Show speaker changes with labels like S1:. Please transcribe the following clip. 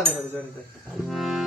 S1: Ah, no,